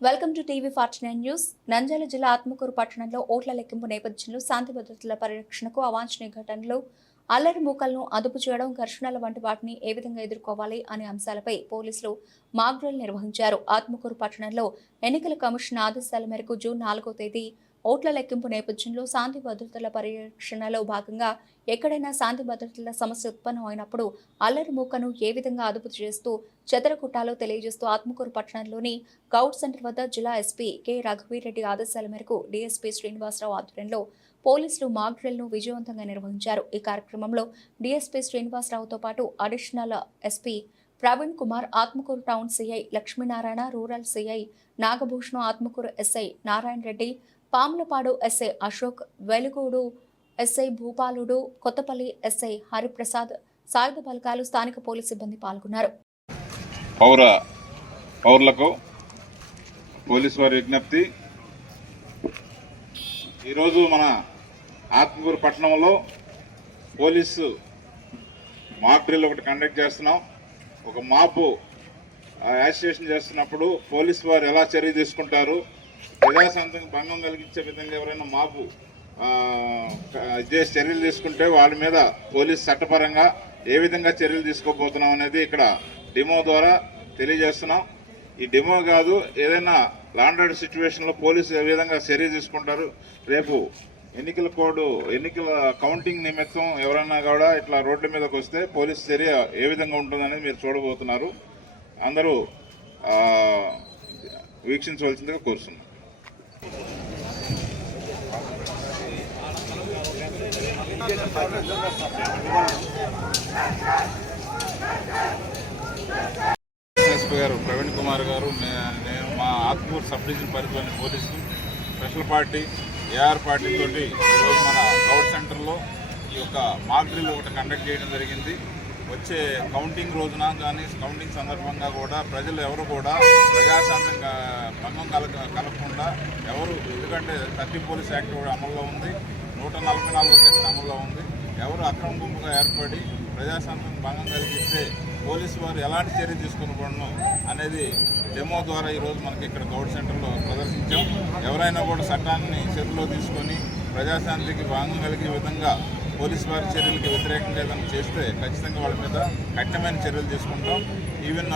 Welcome to TV forty nine news. Nandyal జిల్లా ఆత్మకూరు పట్టణంలో ఓట్ల లెక్కింపు నేపథ్యంలో శాంతి భద్రతల పరిరక్షణకు అవాంఛనీయ ఘటనలు అల్లరి మూకలను అదుపు చేయడం ఘర్షణల వంటి వాటిని ఏ విధంగా ఎదుర్కోవాలి అనే అంశాలపై పోలీసులు మాగ్రోలు నిర్వహించారు. ఆత్మకూరు పట్టణంలో ఎన్నికల కమిషన్ ఆదేశాల మేరకు జూన్ నాలుగో తేదీ ఓట్ల లెక్కింపు నేపథ్యంలో శాంతి భద్రతల పరిరక్షణలో భాగంగా ఎక్కడైనా శాంతి భద్రతల సమస్య ఉత్పన్నమైనప్పుడు అల్లరి మూకను ఏ విధంగా అదుపు చేస్తూ చెదరకుట్టాలో తెలియజేస్తూ ఆత్మకూరు పట్టణంలోని గౌడ్ సెంటర్ వద్ద జిల్లా ఎస్పీ కె రఘువీరెడ్డి ఆదేశాల మేరకు డీఎస్పీ శ్రీనివాసరావు ఆధ్వర్యంలో పోలీసులు మాక్ డ్రిల్ను విజయవంతంగా నిర్వహించారు. ఈ కార్యక్రమంలో డీఎస్పీ శ్రీనివాసరావుతో పాటు additional SP Praveen Kumar Atmakur town CI Lakshminarayana rural CI Nagabhushanam Atmakur SI Narayana Reddy Pamulapadu SI Ashok Velugodu SI Bhupaludu Kothapalli SI Hariprasad సాయుధ బలకాలు స్థానిక పోలీసు సిబ్బంది పాల్గొన్నారు. పౌర పౌరులకు పోలీసు వారి విజ్ఞప్తి. ఈరోజు మన ఆత్మకూరు పట్టణంలో పోలీసు మాక్ డ్రిల్ ఒకటి కండక్ట్ చేస్తున్నాం. ఒక మాపు యాజిటేషన్ చేస్తున్నప్పుడు పోలీసు వారు ఎలా చర్య తీసుకుంటారు? ప్రజాశాంతం భంగం కలిగించే విధంగా ఎవరైనా మాపు ఇదే చర్యలు తీసుకుంటే వాళ్ళ మీద పోలీస్ చట్టపరంగా ఏ విధంగా చర్యలు తీసుకోబోతున్నాం అనేది ఇక్కడ డిమో ద్వారా తెలియజేస్తున్నాం. ఈ డెమో కాదు ఏదైనా లాండర్డ్ సిచ్యువేషన్లో పోలీసు ఏ విధంగా చర్య తీసుకుంటారు? రేపు ఎన్నికల కోడ్ ఎన్నికల కౌంటింగ్ నిమిత్తం ఎవరైనా కూడా ఇట్లా రోడ్ల మీదకి వస్తే పోలీసు చర్య ఏ విధంగా ఉంటుందనేది మీరు చూడబోతున్నారు. అందరూ వీక్షించవలసిందిగా కోరుతున్నాం ఎస్పీ గారు ప్రవీణ్ కుమార్ గారు నేను మా ఆత్మూరు సబ్ డివిజన్ పరిధిలోని పోలీసులు స్పెషల్ పార్టీ ఏఆర్ పార్టీ తోటి ఈరోజు మన గౌడ్ సెంటర్లో ఈ యొక్క మాక్ డ్రిల్ ఒకటి కండక్ట్ చేయడం జరిగింది. వచ్చే కౌంటింగ్ రోజున కానీ కౌంటింగ్ సందర్భంగా కూడా ప్రజలు ఎవరు కూడా ప్రజాశాంతం భంగం కలగ కలగకుండా ఎవరు ఎందుకంటే థర్టీ పోలీస్ యాక్ట్ కూడా అమల్లో ఉంది. నూట నలభై నాలుగో సెక్షన్ అమల్లో ఉంది. ఎవరు అక్రమ గుంపుగా ఏర్పడి ప్రజాస్వామ్యం భంగం కలిగిస్తే పోలీసు వారు ఎలాంటి చర్య తీసుకునబడను అనేది డెమో ద్వారా ఈరోజు మనకి ఇక్కడ గౌడ్ సెంటర్లో ప్రదర్శించాం. ఎవరైనా కూడా చట్టాన్ని చేతిలో తీసుకొని ప్రజాశాంతికి భంగం కలిగే విధంగా పోలీసు వారి చర్యలకి వ్యతిరేకంగా ఏదైనా చేస్తే ఖచ్చితంగా వాళ్ళ మీద కఠినమైన చర్యలు తీసుకుంటాం. ఈవెన్